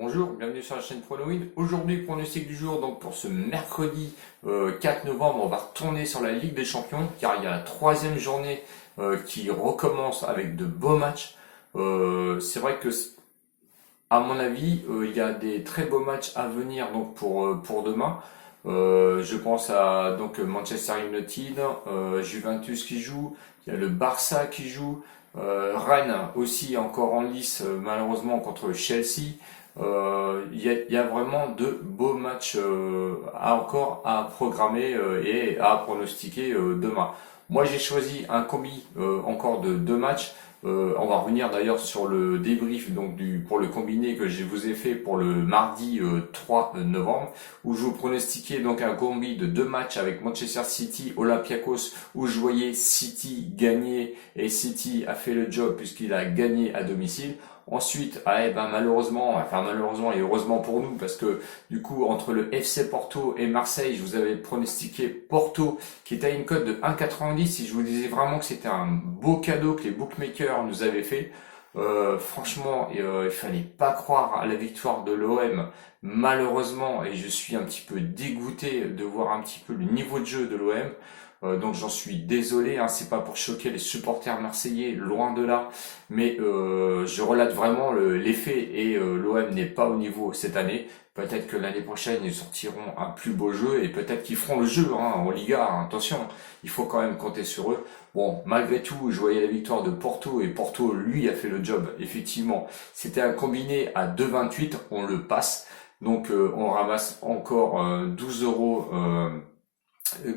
Bonjour, bienvenue sur la chaîne Pronoïd. Aujourd'hui, pronostic du jour, donc pour ce mercredi 4 novembre, on va retourner sur la Ligue des Champions car il y a la troisième journée qui recommence avec de beaux matchs. C'est vrai que, à mon avis, il y a des très beaux matchs à venir donc pour demain. Je pense à donc Manchester United, Juventus qui joue, il y a le Barça qui joue, Rennes aussi encore en lice malheureusement contre Chelsea. Il y a vraiment de beaux matchs encore à programmer et à pronostiquer demain. Moi j'ai choisi un combi encore de deux matchs. On va revenir d'ailleurs sur le débrief donc pour le combiné que je vous ai fait pour le mardi 3 novembre où je vous pronostiquais donc un combi de deux matchs avec Manchester City, Olympiakos où je voyais City gagner et City a fait le job puisqu'il a gagné à domicile. Ensuite, malheureusement et heureusement pour nous, parce que du coup, entre le FC Porto et Marseille, je vous avais pronostiqué Porto, qui était à une cote de 1,90, et je vous disais vraiment que c'était un beau cadeau que les bookmakers nous avaient fait. Franchement, il fallait pas croire à la victoire de l'OM, malheureusement, et je suis un petit peu dégoûté de voir un petit peu le niveau de jeu de l'OM. Donc j'en suis désolé, hein, c'est pas pour choquer les supporters marseillais, loin de là, mais je relate vraiment les faits et l'OM n'est pas au niveau cette année. Peut-être que l'année prochaine ils sortiront un plus beau jeu et peut-être qu'ils feront le jeu en Liga. Hein. Attention, il faut quand même compter sur eux. Bon, malgré tout, je voyais la victoire de Porto et Porto, lui, a fait le job. Effectivement, c'était un combiné à 2,28, on le passe. Donc on ramasse encore 12 euros.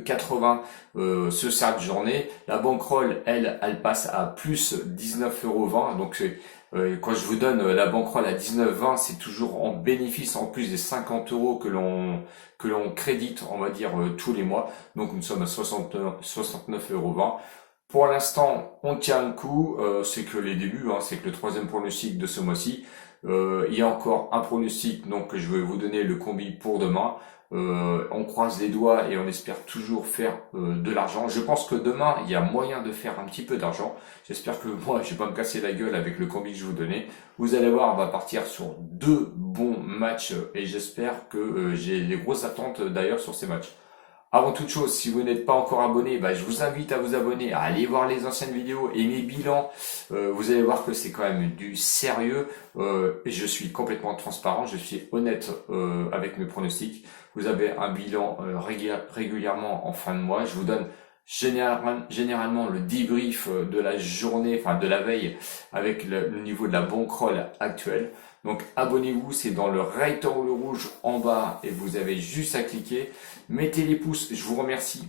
80 ce cette journée. La banquerolle, elle passe à plus 19,20 €. Donc quand je vous donne la banquerolle à 19,20, c'est toujours en bénéfice en plus des 50 € que l'on crédite, on va dire, tous les mois. Donc nous sommes à 69,20 €. Pour l'instant, on tient le coup. C'est que les débuts, hein, c'est que le troisième pronostic de ce mois-ci. Il y a encore un pronostic donc que je vais vous donner le combi pour demain. On croise les doigts et on espère toujours faire de l'argent. Je pense que demain, il y a moyen de faire un petit peu d'argent. J'espère que moi, je vais pas me casser la gueule avec le combi que je vous donnais. Vous allez voir, on va partir sur deux bons matchs et j'espère que j'ai des grosses attentes d'ailleurs sur ces matchs. Avant toute chose, si vous n'êtes pas encore abonné, je vous invite à vous abonner, à aller voir les anciennes vidéos et mes bilans. Vous allez voir que c'est quand même du sérieux. Et je suis complètement transparent, je suis honnête avec mes pronostics. Vous avez un bilan régulièrement en fin de mois. Je vous donne généralement le débrief de la journée, enfin de la veille, avec le niveau de la banquerolle actuelle. Donc abonnez-vous, c'est dans le rectangle rouge en bas et vous avez juste à cliquer. Mettez les pouces, je vous remercie,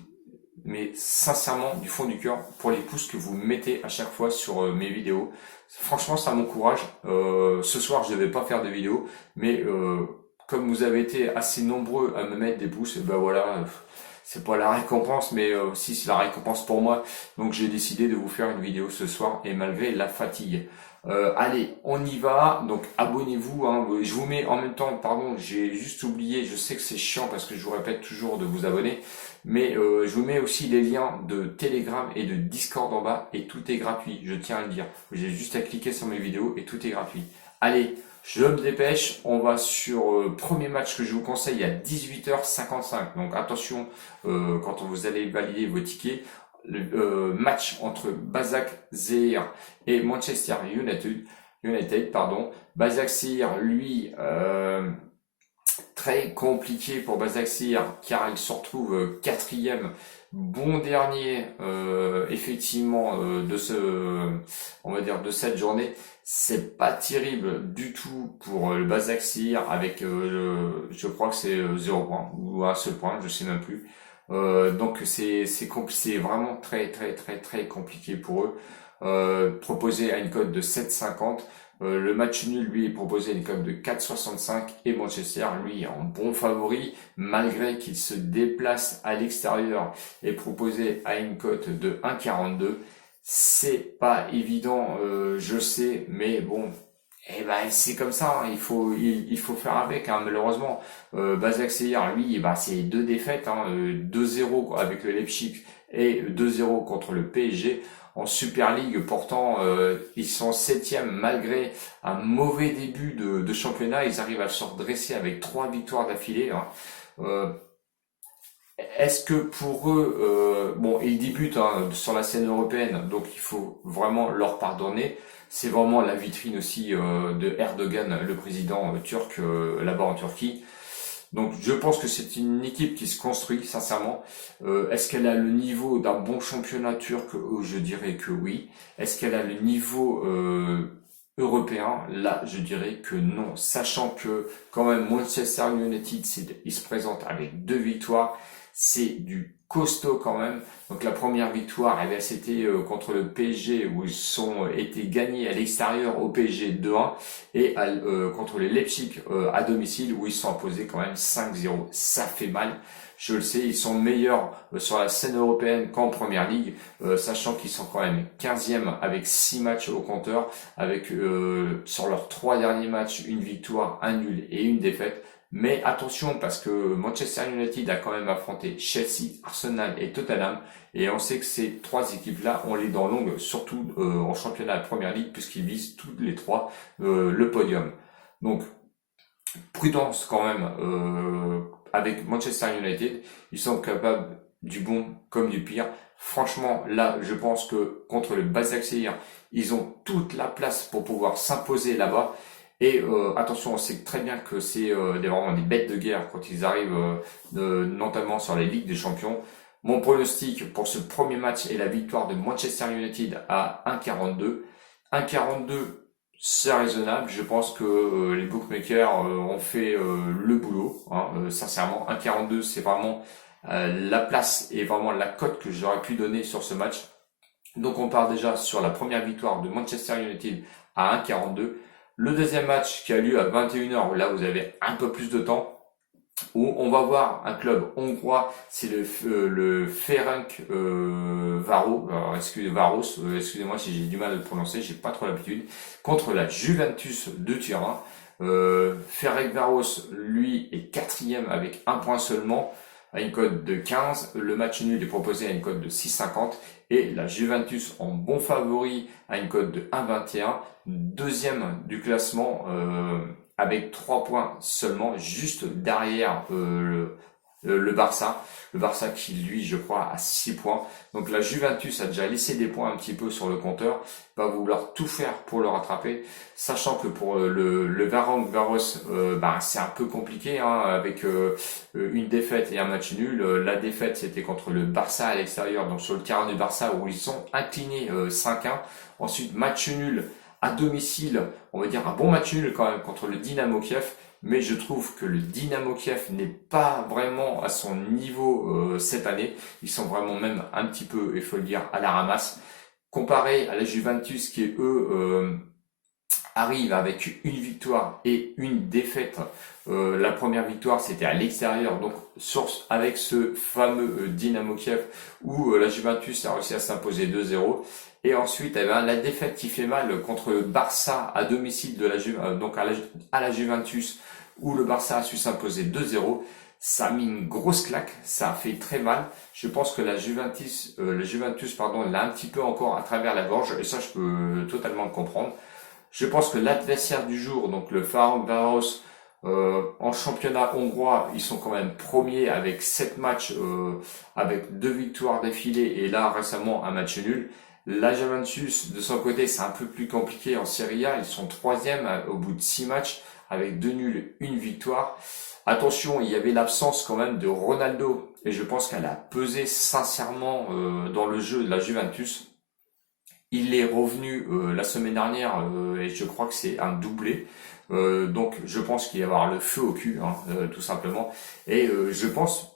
mais sincèrement du fond du cœur pour les pouces que vous mettez à chaque fois sur mes vidéos. Franchement, ça m'encourage. Ce soir, je ne vais pas faire de vidéo, mais comme vous avez été assez nombreux à me mettre des pouces, et ben voilà, c'est pas la récompense, mais si c'est la récompense pour moi. Donc j'ai décidé de vous faire une vidéo ce soir et malgré la fatigue. Allez, on y va. Donc abonnez-vous. Hein. Je vous mets en même temps, pardon, j'ai juste oublié. Je sais que c'est chiant parce que je vous répète toujours de vous abonner, mais je vous mets aussi les liens de Telegram et de Discord en bas et tout est gratuit. Je tiens à le dire. J'ai juste à cliquer sur mes vidéos et tout est gratuit. Allez, je me dépêche. On va sur le premier match que je vous conseille à 18h55. Donc attention quand vous allez valider vos tickets. Le match entre Basak Sehir et Manchester United, pardon. Basak Sehir, lui, très compliqué pour Basak Sehir car il se retrouve quatrième, bon dernier effectivement on va dire de cette journée. C'est pas terrible du tout pour le Basak Sehir avec je crois que c'est 0 point ou un seul point, je sais même plus. Donc c'est vraiment très très très très compliqué pour eux. Proposé à une cote de 7,50. Le match nul lui est proposé à une cote de 4,65 et Manchester lui en bon favori malgré qu'il se déplace à l'extérieur est proposé à une cote de 1,42. C'est pas évident, je sais, mais bon. C'est comme ça, hein, il faut faire avec, hein, malheureusement. Basak Sehir, lui, c'est deux défaites, hein, 2-0 avec le Leipzig et 2-0 contre le PSG. en Super League. Pourtant, ils sont septième malgré un mauvais début de championnat. Ils arrivent à se redresser avec 3 victoires d'affilée, hein. Euh, Est-ce que pour eux, bon, ils débutent hein, sur la scène européenne, donc il faut vraiment leur pardonner. C'est vraiment la vitrine aussi de Erdogan, le président turc, là-bas en Turquie. Donc je pense que c'est une équipe qui se construit, sincèrement. Est-ce qu'elle a le niveau d'un bon championnat turc? Je dirais que oui. Est-ce qu'elle a le niveau européen? Là, je dirais que non. Sachant que quand même Manchester United, il se présente avec 2 victoires. C'est du costaud quand même. Donc la première victoire, eh bien, c'était contre le PSG où ils ont été gagnés à l'extérieur au PSG 2-1 et contre les Leipzig à domicile où ils se sont imposés quand même 5-0. Ça fait mal. Je le sais, ils sont meilleurs sur la scène européenne qu'en première ligue, sachant qu'ils sont quand même 15e avec 6 matchs au compteur, avec sur leurs 3 derniers matchs, une victoire, un nul et une défaite. Mais attention parce que Manchester United a quand même affronté Chelsea, Arsenal et Tottenham. Et on sait que ces 3 équipes-là ont les dents longues, surtout en championnat de première ligue, puisqu'ils visent toutes les 3 le podium. Donc prudence quand même avec Manchester United. Ils sont capables du bon comme du pire. Franchement, là, je pense que contre le Başakşehir, ils ont toute la place pour pouvoir s'imposer là-bas. Et attention, on sait très bien que c'est vraiment des bêtes de guerre quand ils arrivent, notamment sur les Ligues des Champions. Mon pronostic pour ce premier match est la victoire de Manchester United à 1,42. 1,42, c'est raisonnable. Je pense que les bookmakers ont fait le boulot, hein, sincèrement. 1,42, c'est vraiment la place et vraiment la cote que j'aurais pu donner sur ce match. Donc on part déjà sur la première victoire de Manchester United à 1,42. Le deuxième match qui a lieu à 21h, là vous avez un peu plus de temps, où on va voir un club hongrois, c'est le Ferenc excusez-moi si j'ai du mal à le prononcer, j'ai pas trop l'habitude, contre la Juventus de Turin. Ferencváros, lui, est quatrième avec un point seulement, à une cote de 15. Le match nul est proposé à une cote de 6,50. Et la Juventus en bon favori à une cote de 1,21. Deuxième du classement avec 3 points seulement, juste derrière le Barça. Le Barça qui, lui, je crois, a 6 points. Donc la Juventus a déjà laissé des points un petit peu sur le compteur, va vouloir tout faire pour le rattraper, sachant que pour le Ferencváros, c'est un peu compliqué, hein, avec une défaite et un match nul. La défaite, c'était contre le Barça à l'extérieur, donc sur le terrain du Barça où ils sont inclinés 5-1. Ensuite, match nul à domicile, on va dire un bon match nul quand même contre le Dynamo Kiev. Mais je trouve que le Dynamo Kiev n'est pas vraiment à son niveau cette année. Ils sont vraiment même un petit peu, il faut le dire, à la ramasse. Comparé à la Juventus qui, eux, arrivent avec une victoire et une défaite. La première victoire, c'était à l'extérieur, donc avec ce fameux Dynamo Kiev où la Juventus a réussi à s'imposer 2-0. Et ensuite, eh ben, la défaite qui fait mal contre le Barça à domicile de donc à la Juventus, où le Barça a su s'imposer 2-0. Ça a mis une grosse claque, ça a fait très mal. Je pense que la Juventus, l'a un petit peu encore à travers la gorge, et ça je peux totalement le comprendre. Je pense que l'adversaire du jour, donc le Ferencváros, en championnat hongrois, ils sont quand même premiers avec 7 matchs, avec 2 victoires d'affilée, et là récemment un match nul. La Juventus, de son côté, c'est un peu plus compliqué en Serie A. Ils sont 3e au bout de 6 matchs avec 2 nuls, une victoire. Attention, il y avait l'absence quand même de Ronaldo et je pense qu'elle a pesé sincèrement dans le jeu de la Juventus. Il est revenu la semaine dernière et je crois que c'est un doublé. Donc je pense qu'il va y avoir le feu au cul, hein, tout simplement. Et je pense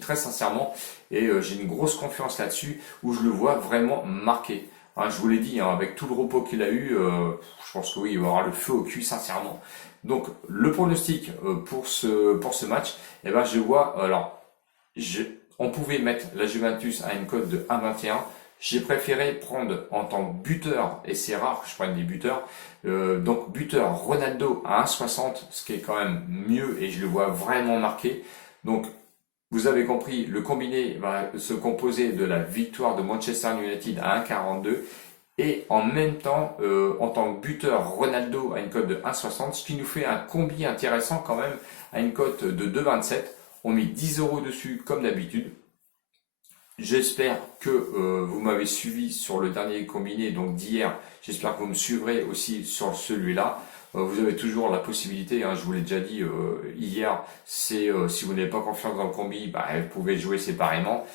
très sincèrement, et j'ai une grosse confiance là-dessus, où je le vois vraiment marqué. Hein, je vous l'ai dit, hein, avec tout le repos qu'il a eu, je pense que oui, il va avoir le feu au cul, sincèrement. Donc, le pronostic pour ce match, eh ben, je vois, alors, on pouvait mettre la Juventus à une cote de 1,21. J'ai préféré prendre en tant que buteur, et c'est rare que je prenne des buteurs, donc buteur Ronaldo à 1,60, ce qui est quand même mieux et je le vois vraiment marqué. Donc Vous avez compris, le combiné va se composer de la victoire de Manchester United à 1,42 et en même temps, en tant que buteur, Ronaldo a une cote de 1,60, ce qui nous fait un combi intéressant quand même à une cote de 2,27. On met 10 euros dessus comme d'habitude. J'espère que vous m'avez suivi sur le dernier combiné donc d'hier. J'espère que vous me suivrez aussi sur celui-là. Vous avez toujours la possibilité, hein, je vous l'ai déjà dit hier, c'est si vous n'avez pas confiance dans le combi, bah, vous pouvez jouer séparément.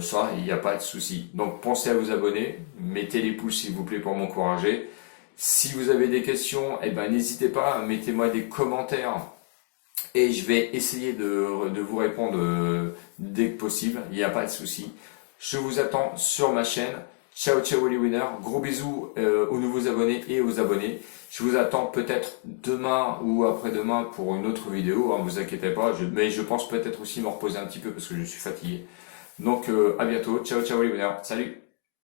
Ça, il n'y a pas de souci. Donc pensez à vous abonner, mettez les pouces s'il vous plaît pour m'encourager. Si vous avez des questions, eh ben, n'hésitez pas, mettez-moi des commentaires et je vais essayer de vous répondre dès que possible, il n'y a pas de souci. Je vous attends sur ma chaîne. Ciao ciao les winners, gros bisous aux nouveaux abonnés et aux abonnés. Je vous attends peut-être demain ou après-demain pour une autre vidéo, ne vous inquiétez pas, mais je pense peut-être aussi me reposer un petit peu parce que je suis fatigué. Donc à bientôt, ciao ciao les winners, salut.